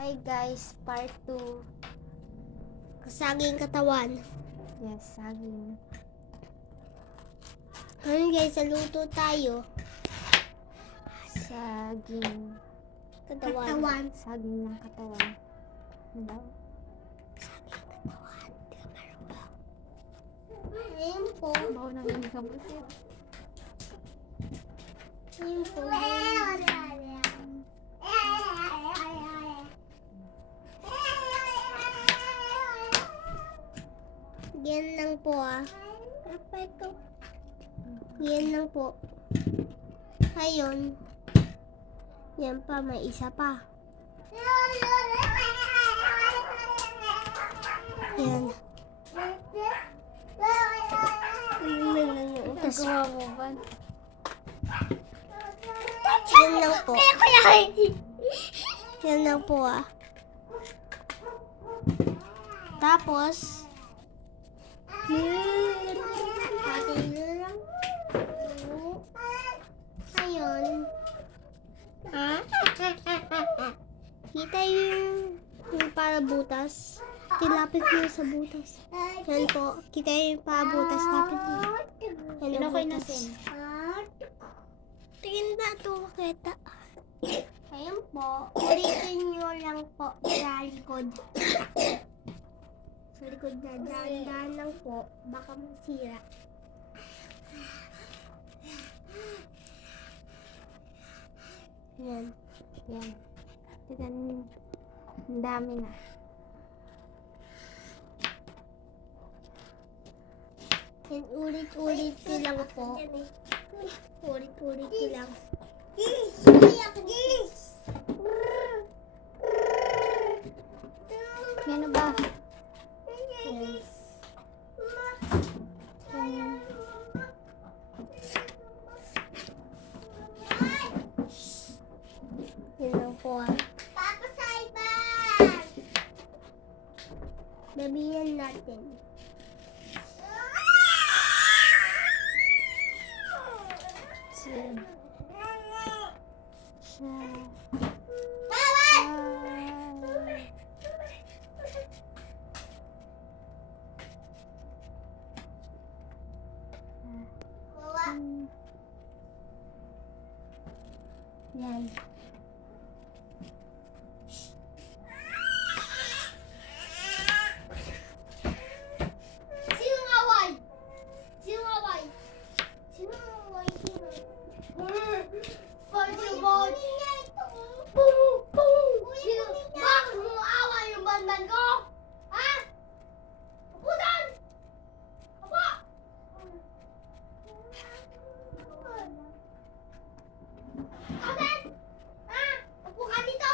Hi guys, part 2. Saging katawan. Yes, saging. Ngayon guys, saluto tayo. Saging katawan. Saging ng katawan. Ano daw? Saging katawan. Ayun po. Bawa na rin ka busit. Ayun po. Yan lang po Yan lang po. Ayun. Yan pa, may isa pa. Yan. Tas, yan lang po. Yan lang po Tapos, ayun. Kita yung para butas. Tilapit mo sa butas. Yan po. Kita yung para butas. Lapit mo. Yan ang butas. Tingin ba ito makita? Ayun po. Ulitin nyo lang po sa likod. Sa likod na daan lang po. Baka masira. Yan. Yan. Tignan nyo. Ang dami na. Yan, ulit-ulit lang po. Ulit-ulit lang. Ano ba? Yes. Yan lang po Babihan natin. Yan. Upo ka dito!